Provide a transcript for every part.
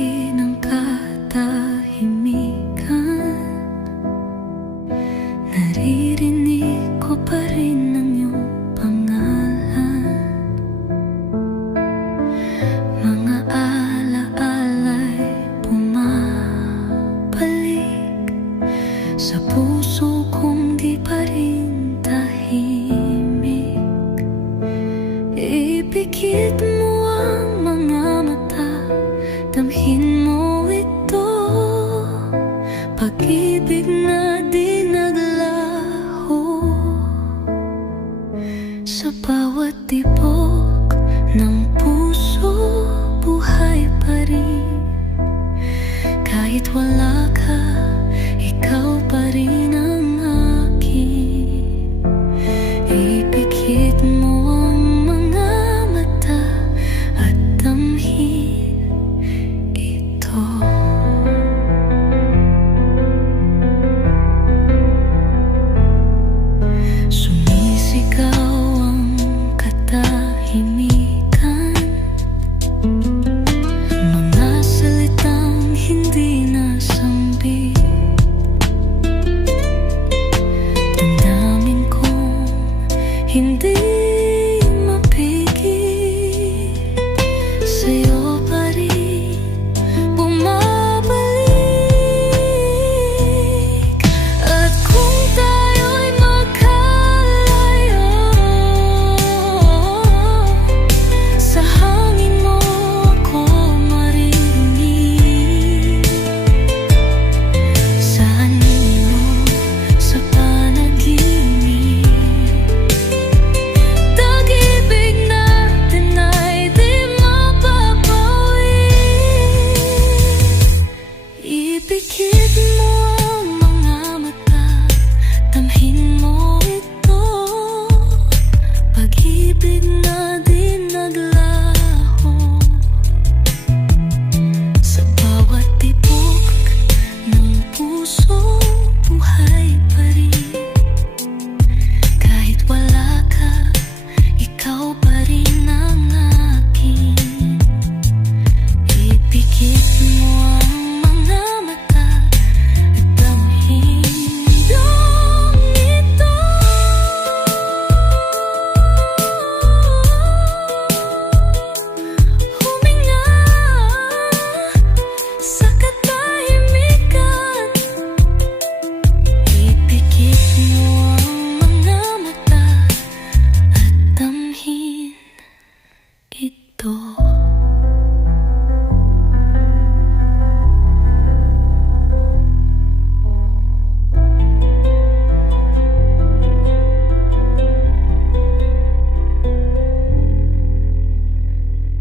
bahagi ng katahimikan. Naririnig ko pa rin ang iyong pangalan. Mga alaala'y bumabalik sa puso kong di pa rin tahimik. Ipikit mo ang mga mata, damhin mo ito, pag-ibig na di naglaho. Sa bawat tibok ng puso, buhay pa rin. Kahit wala ka, ikaw pa rin ang akin. Ipikit mo ang mga mata at damhin ito. Sumisigaw ang katahimikan, mga salitang hindi nasambit. Damdamin kong hindi mapigil, sa'yo pa rin bumabalik. At kung tayo'y magkalayo, sa hangin mo ako maririnig, sa anino, sa panaginip. Pag-ibig natin ay di mapapawi. Ipikit mo ang mga mata, damhin mo ito, pag-ibig na di naglaho. Sa bawat tibok ng puso, buhay pa rin. Kahit wala ka, ikaw pa rin ang akin. Ipikit mo ang mga mata at damhin lang ito. Huminga sa katahimikan. Ipikit mo ang mga mata at damhin ito.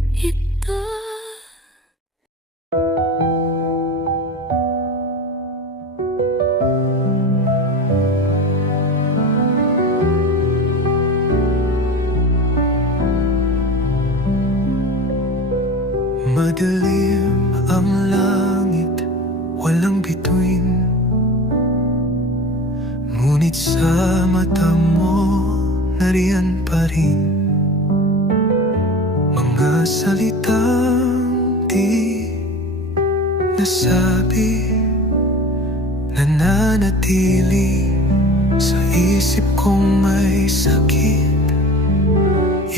Ito. Madilim ang langit, walang bituin, ngunit sa mata mo nariyan pa rin mga salitang di nasabi, nananatili sa isip kong may sakit.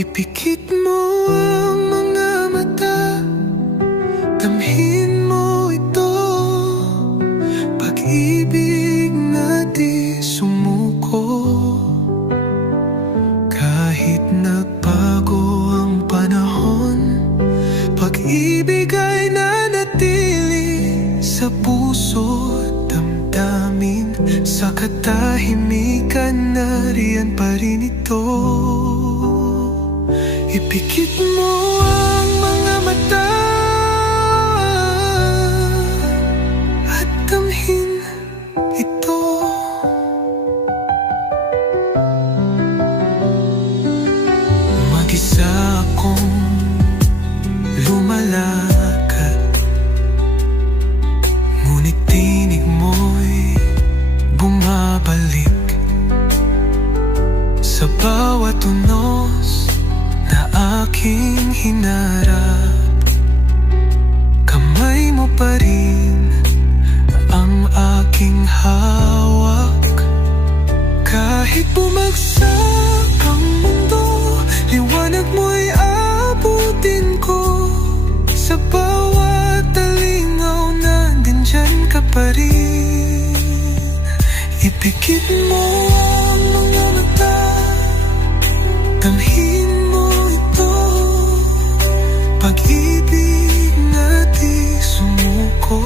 Ipikit mo ang mga mata, damhin mo ito, pag-ibig na di sumuko. Kahit nagbago ang panahon, pag-ibig ay nanatili sa puso at damdamin. Sa katahimikan nariyan pa rin ito. Ipikit mo ang mga mata at damhin ito. Mag-isa akong lumalakad, ngunit tinig mo'y bumabalik. Sa bawat unos na aking hinarap, pa rin ang aking hawak. Kahit bumagsak ang mundo, liwanag mo'y abutin ko. Sa bawat talingaw, nandyan dyan ka pa rin. Ipikit mo ang mga mata, damhin mo ito. Pag-ibig na di sumuko.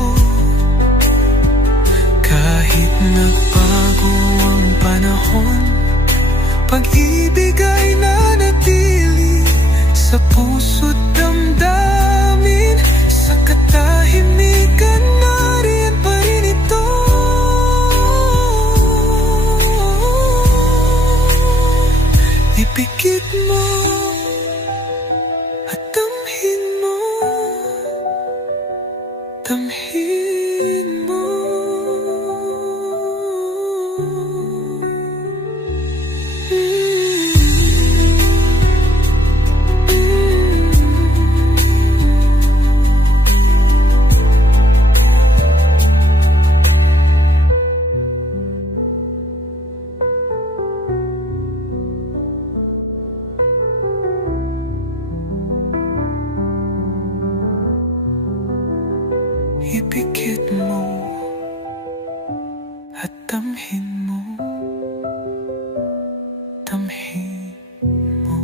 Kahit nagbago ang panahon, pag-ibig ay nanatili sa puso't damdamin. Sa katahimikan, nariyan pa rin ito. Ipikit mo at damhin mo, damhin mo. Ipikit mo at damhin mo, damhin mo.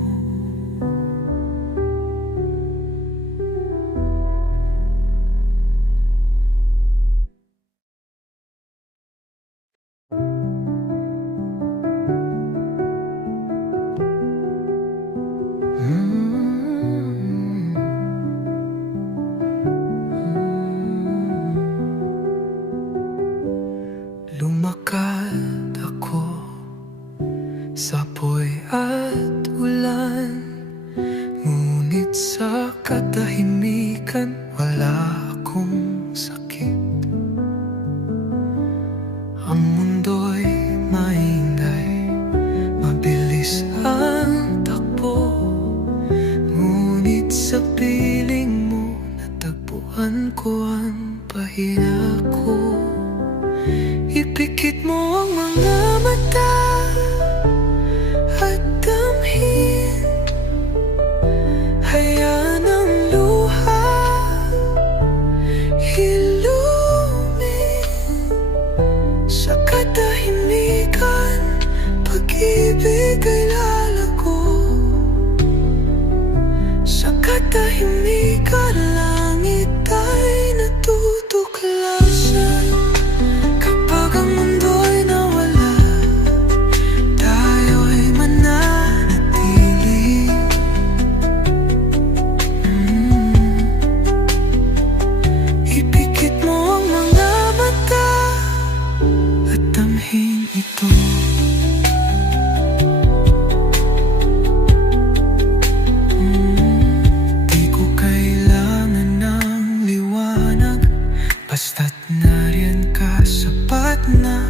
Lumakad ako sa apoy at ulan, ngunit sa katahimikan wala akong sakit. Ang mundo'y maingay, mabilis ang takbo, ngunit sa piling mo natagpuan ko ang pahinga ko. Ipikit mo ang mga mata at damhin, hayaan ang luha ilumin. Sa katahimikan, pag-ibig ay lalago. Sa katahimikan, langit ay natutuklasan. Kapag ang mundo'y nawala, tayo'y mananatili. Ipikit mo ang mga mata at damhin ito. Di ko kailangan ng liwanag, basta't nariyan ka, sapat na.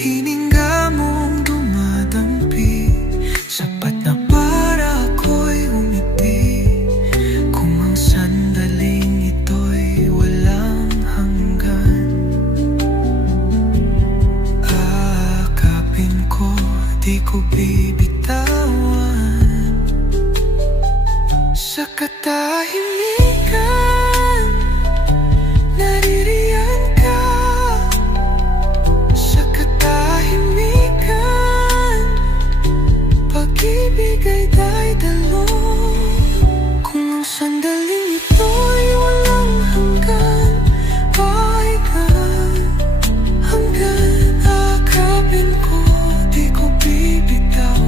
Hininga mong dumadampi, sapat na para ako'y umiti. Kung ang sandaling ito'y walang hanggan, aakapin ko, di ko bibitawan. Sa katahimikan, naririyan ka. Sa katahimikan, pag-ibig ay daydalo. Kung ang sandaling ito'y walang hanggan, ay hanggan, akapin ko, di ko bibitawan.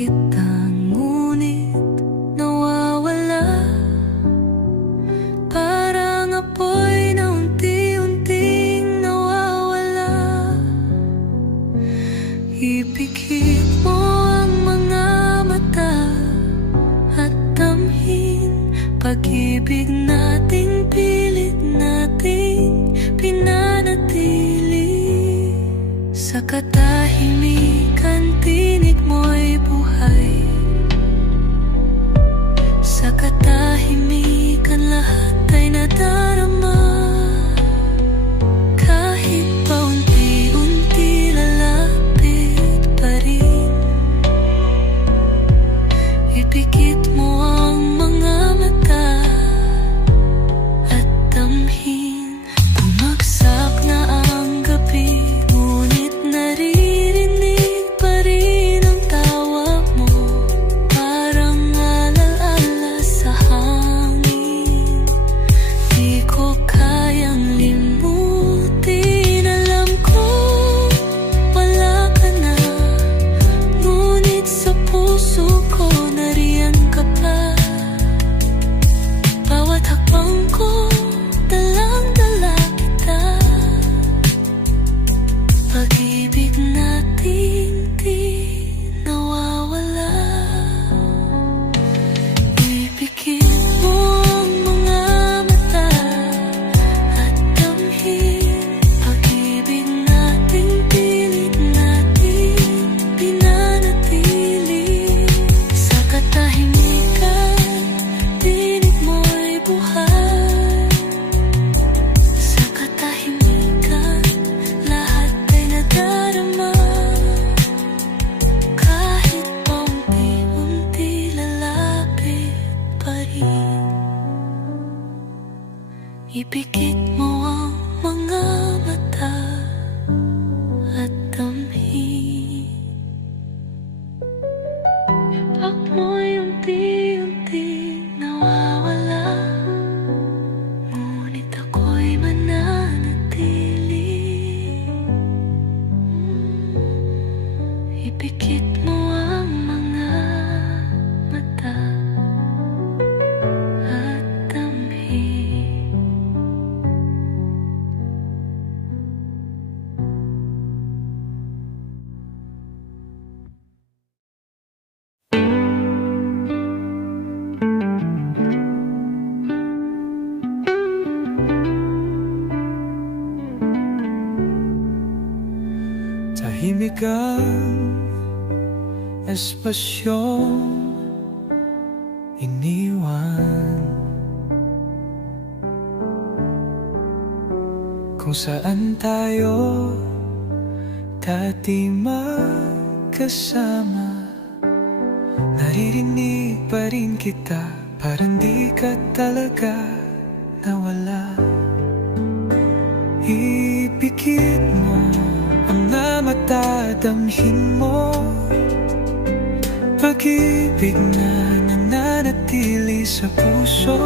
kita, ngunit nawawala. Parang apoy na unti-unting nawawala. Ipikit mo ang mga mata at damhin pag-ibig nating pilit nating pinanatili. Sa katahimikan, tinig mo'y buhay. Sa katahimikan, lahat ay nadarama. Kahit pa unti-unti, lalapit pa rin. Ipikit mo ang mga mata at damhin. Bumagsak na ang gabi, ngunit naririnig pa rin ang tawa mo. Parang alaala sa hangin, di ko kayang limutin. Alam ko wala ka na, ngunit sa puso ko nariyan ka pa. Bawat hakbang ko, dalang-dala kita. Pag-ibig nating di nawawala. Ipikit mo ang mga mata at damhin pag-ibig nating pilit nating pinanatili. Sa katahimikan, tinig mo'y buhay. Sa katahimikan, lahat ay nadarama. Kahit pa unti-unti, lalapit pa rin. Ipikit mo ang mga mata at damhin. Pag mo'y unti-unti nawawala, ngunit ako'y mananatili. Ipikit mo ang mga mata at damhin. Tahimik ang espasyong iniwan, kung saan tayo dati magkasama. Naririnig pa rin kita, parang di ka talaga nawala. Ipikit mo ang mata, damhin mo pag-ibig na nananatili sa puso.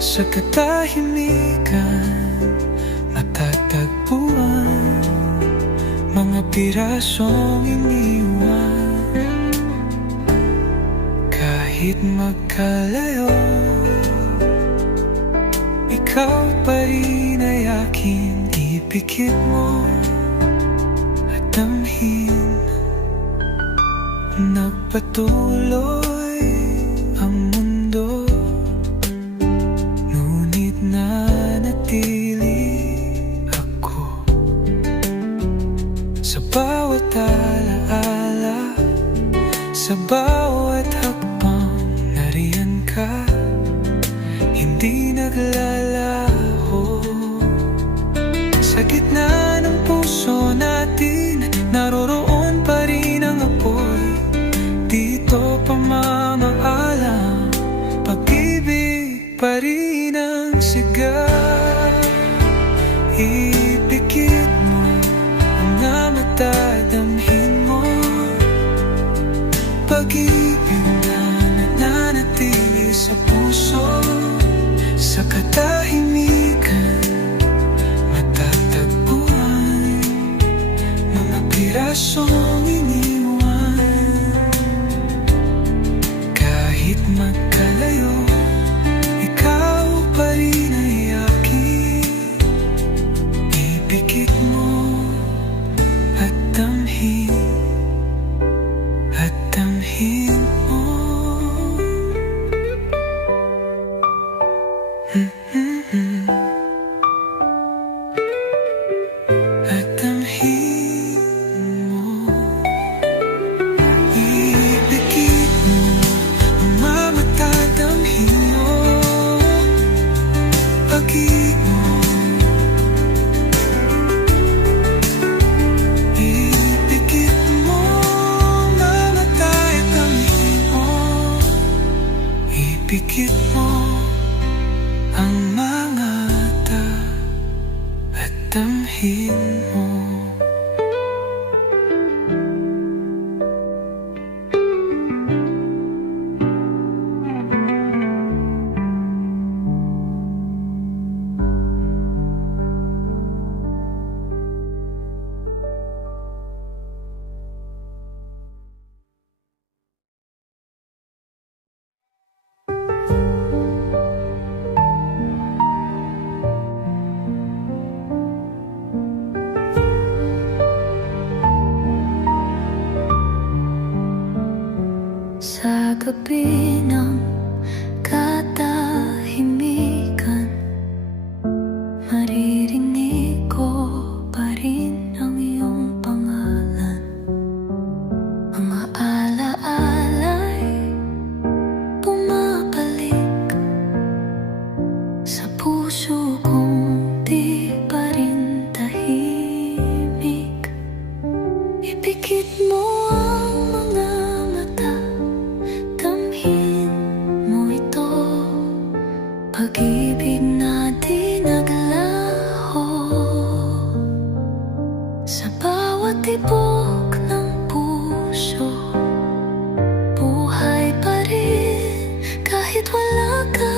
Sa katahimikan, matatagpuan mga pirasong iniwan. Kahit magkalayo, ikaw pa rin ay akin. Ipikit mo at damhin. Nagpatuloy ang mundo, ngunit nanatili ako. Sa bawat alaala, sa bawat hakbang, nariyan ka, hindi naglalaho. Sa gitna ng puso natin, naroroon pa rin ang apoy. Dito pamamaalam, pag-ibig pa rin ang sigaw. Ipikit mo ang mata, damhin mo pag-ibig na nananatili sa puso. Sa katahimikan, matatagpuan mga pirasong iniwan. Ipikit mo at damhin mo. At damhin mo. Ipikit mo ang mga mata, damhin mo. Pag-ibig mo. Ipikit mo ang mga mata, damhin mo. Ipikit mo ang mga mata at damhin mo. Sa gabi ng katahimikan, maririnig ko pa rin ang iyong pangalan. Mga alaala'y bumabalik sa puso kong di pa rin tahimik. Ipikit mo ang mga mata, damhin mo ito. Pag-ibig na di naglaho sa bawat tibok ng puso. Buhay pa rin kahit wala ka,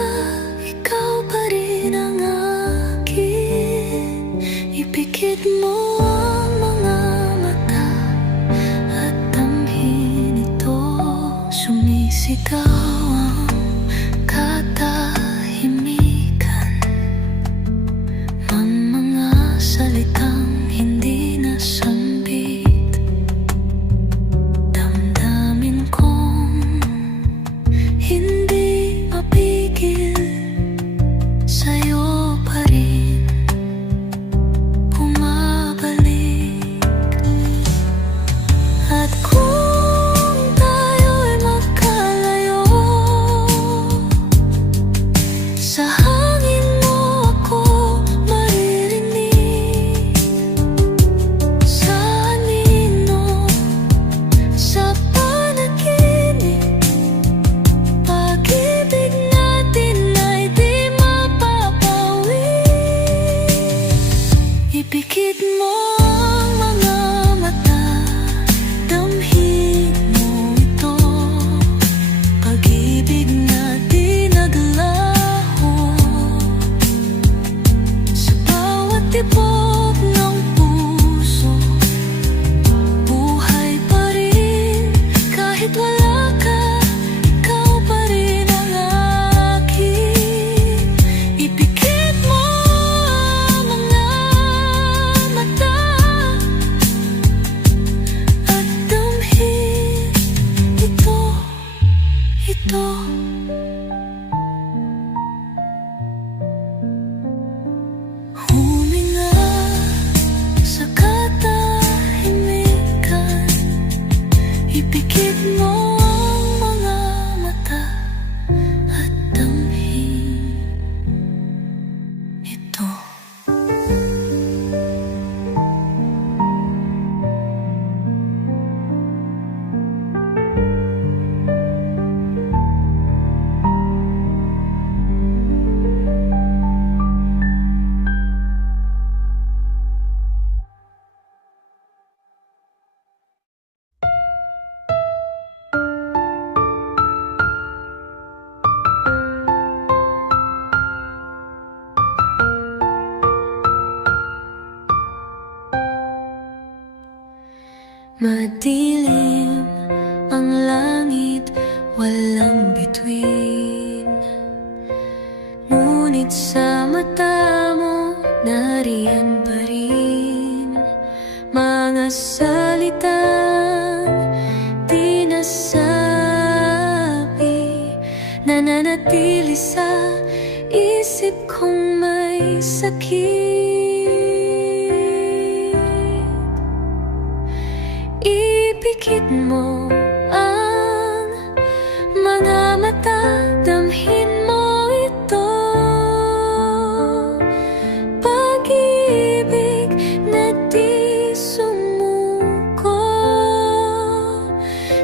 ikaw pa rin ang akin. Ipikit mo ang mga mata at damhin ito. Sumisigaw ang katahimikan ng mga salitang hindi nasambit. Damdamin kong hindi mapigil, sa'yo pa rin bumabalik. At kung tayo'y magkalayo, sa hangin mo ako maririnig. Sa anino, sa panaginip, pag-ibig natin ay di mapapawi. Ipikit mo ang mga mata, damhin mo ito. Pag-ibig na di naglaho sa bawat tibok ng puso. Buhay pa rin kahit wala ka, ikaw pa rin ang akin. Ipikit mo ang mga mata at damhin ito. Huminga sa katahimikan, ipikit mo ang mga mata at damhin ito. Madilim ang langit, walang bituin. Ngunit sa mata mo, nariyan pa rin. mga salitang di nasabi, nananatili sa isip kong may sakit. Ipikit mo ang mga mata, damhin mo ito. Pag-ibig na di sumuko,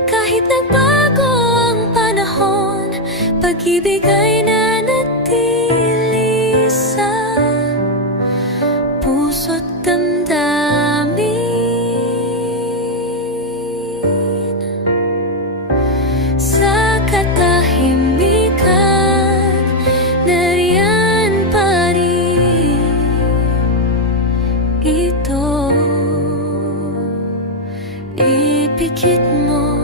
kahit nagbago ang panahon, pag-ibig ay nanatili sa puso't damdamin. Sa katahimikan, nariyan pa rin ito. Ipikit mo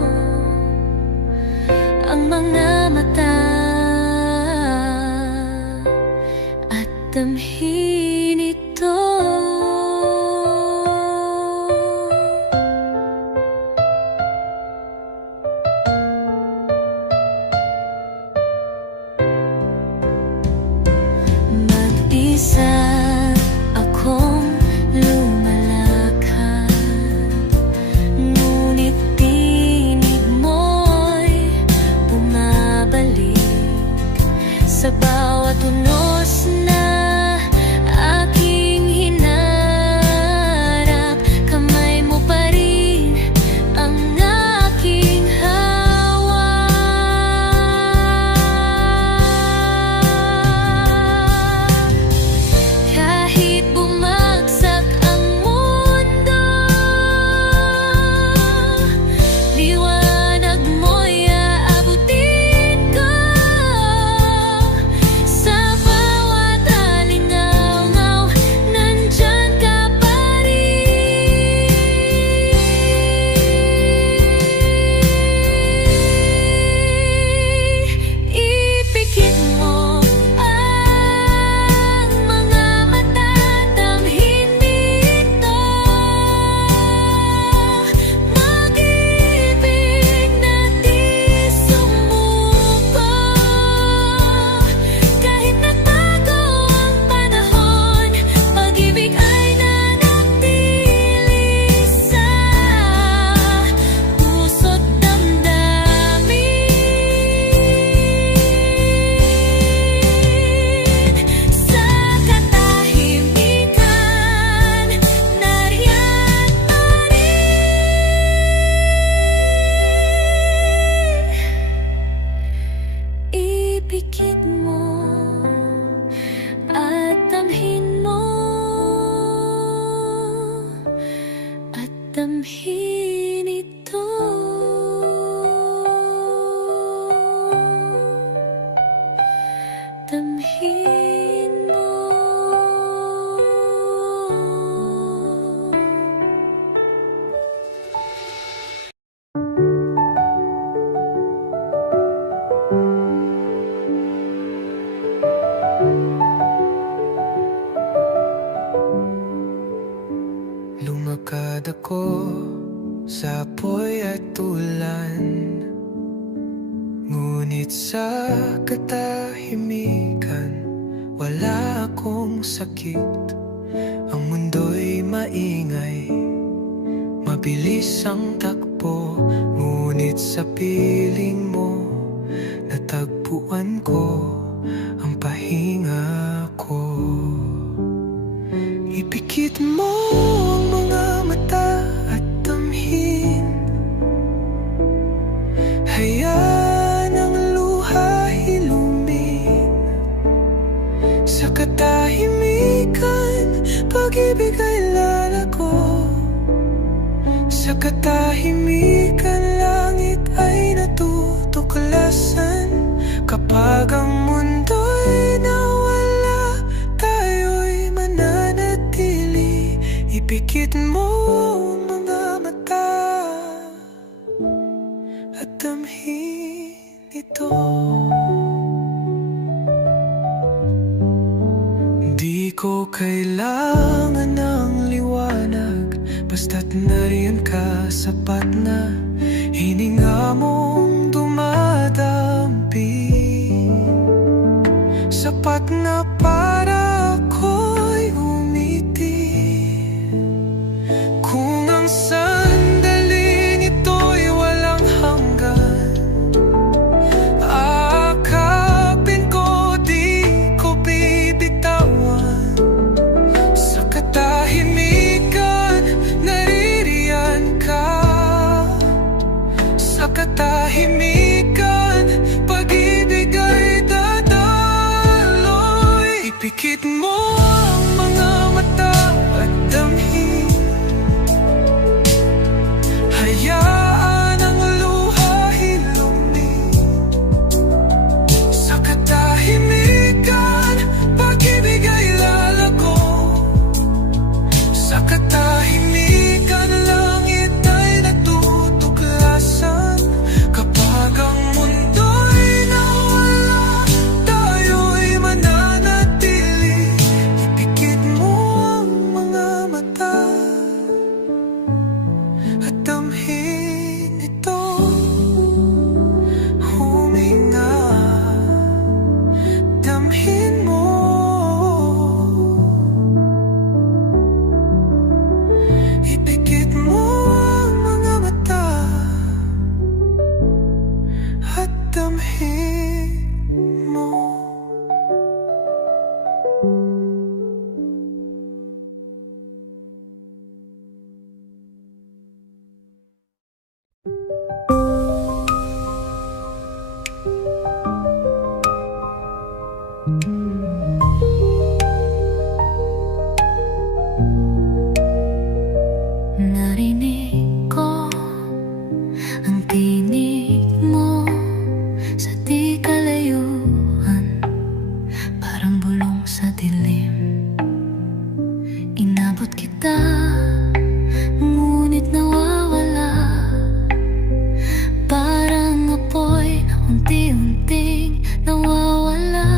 ang mga mata at damhin ito. Mag-isa akong lumalakad, ngunit tinig mo'y bumabalik sa bawat unos na aking hinarap. Kamay mo pa rin ang aking hawak. Kahit bumagsak ang mundo, liwanag mo'y aabutin ko. Sa bawat alingaw-ngaw, nandyan ka pa rin. Ipikit mo ang mga mata, damhin ito. Mag-ibig na di sumuko, kahit nagbago ang panahon, pag-ibig ay nanatili sa puso't damdamin. Sa katahimikan, nariyan pa rin. Ipikit mo at damhin mo, at damhin ito. Damhin mo. Lumakad ako sa apoy at ulan, ngunit sa katahimikan wala akong sakit. Ang mundo'y maingay, mabilis ang takbo, ngunit sa piling mo natagpuan ko ang pahinga ko. Ipikit mo ang mga mata at damhin, hayaan ang luha hilumin. Sa katahimikan, pag-ibig ay lalago. Sa katahimikan, langit ay natutuklasan. Kapag ang mundo'y nawala, tayo'y mananatili. Ipikit mo ang mga mata at damhin ito. Di ko kailangan ng liwanag, basta't nariyan sapat na hininga mong dumadampi. Sapat na para ako'y umiti. Kung ang sandaling ito'y walang hanggan, aakapin ko, di ko bibitawan. Sa katahimikan, naririyan ka. Sa katahimikan, pag-ibig ay dadaloy. Ipikit mo ang mga mata at damhin. Hayaan ang luha hilumin. Sa katahimikan, pag-ibig ay lalago. Sa katahimikan, langit ay natutuklasan. Kapag ang mundo'y nawala, tayo'y mananatili. Ipikit mo ang mga mata at damhin ito. Huminga, damhin mo. Ipikit mo ang mga mata at damhin mo. Narinig ko ang tinig mo sa di kalayuan, parang bulong sa dilim. Inabot kita, ngunit nawawala. Parang apoy na unti-unting nawawala.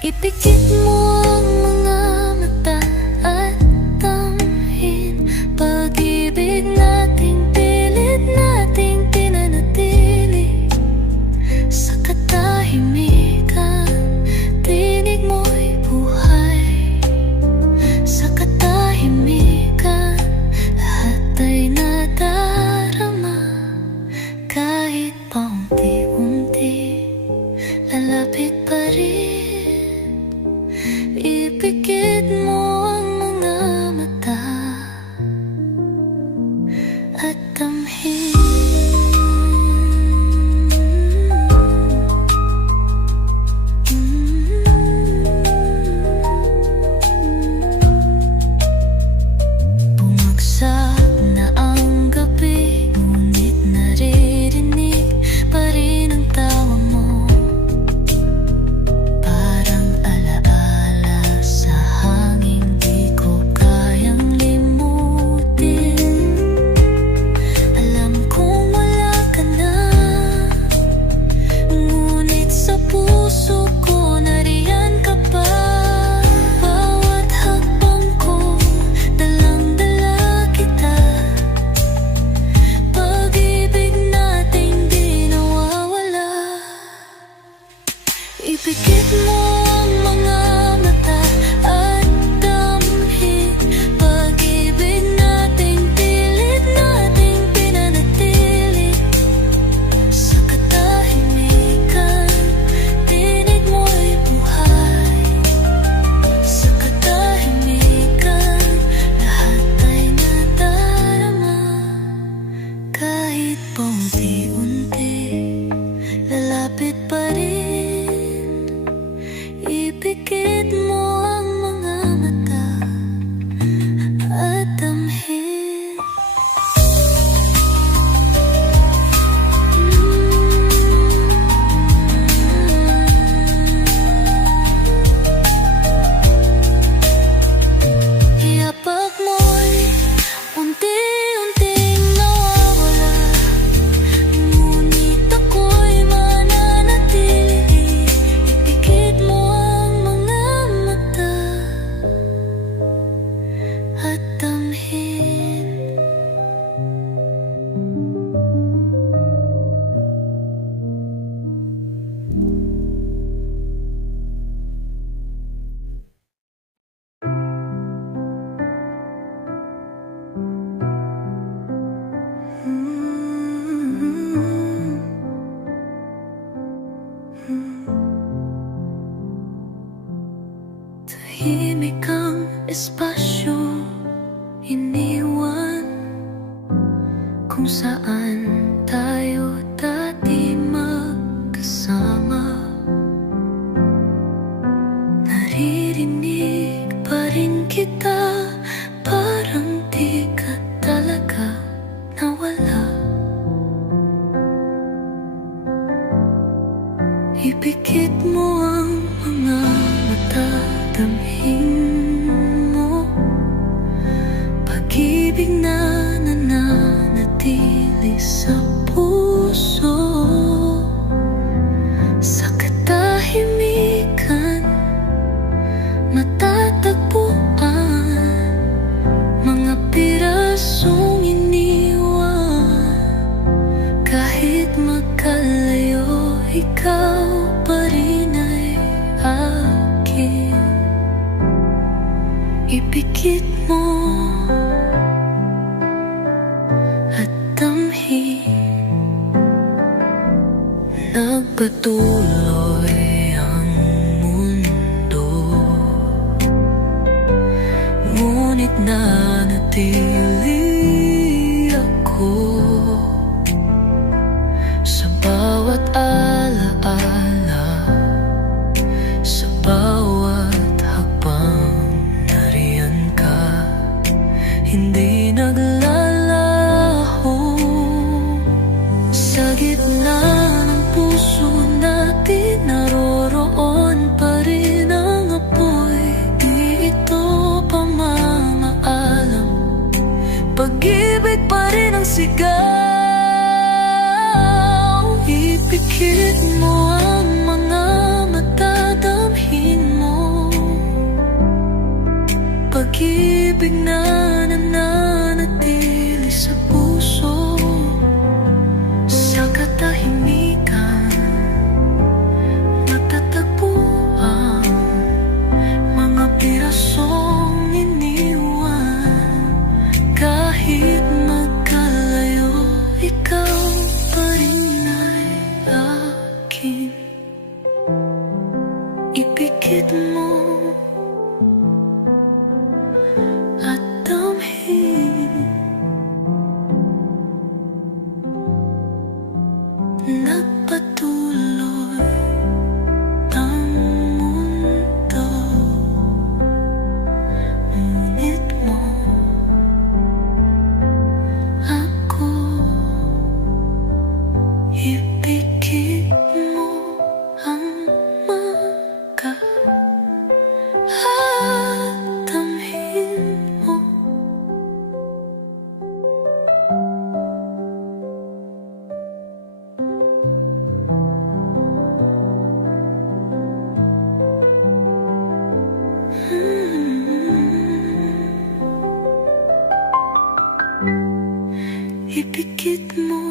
Ipikit mo ang mga mata at damhin. Pag-ibig nating pilit nating pinanatili. Sa katahimikan, tinig mo'y buhay. Sa katahimikan, lahat ay nadarama. Kahit paunti-unti, lalapit pa rin. kung saan tayo dati magkasama. Naririnig pa rin kita, parang di ka talaga nawala. Ipikit mo ang mga mata, damhin mo pag-ibig na nananatili sa puso. Sa katahimikan matatagpuan mga pirasong iniwan. Kahit magkalayo, ikaw pa rin ay akin. Ipikit mo at damhin. Nagpatuloy ang mundo, ngunit nanatili ako sa bawat alaala, sa bawat hakbang. Nariyan ka, hindi naglalaho. Sa gitna ng puso natin, naroroon pa rin ang apoy. Di ito pamamaalam, pag-ibig pa rin ang sigaw. Ipikit mo ang mga mata, damhin mo pag-ibig na nananatili sa puso. Sa katahimikan matatagpuan mga pirasong iniwan. Kahit magkalayo, ikaw pa rin ay akin. Ipikit mo at damhin. Nagpatuloy ang mundo, ngunit mo ako. Ipikit mo ang mga at damhin mo. Ipikit mo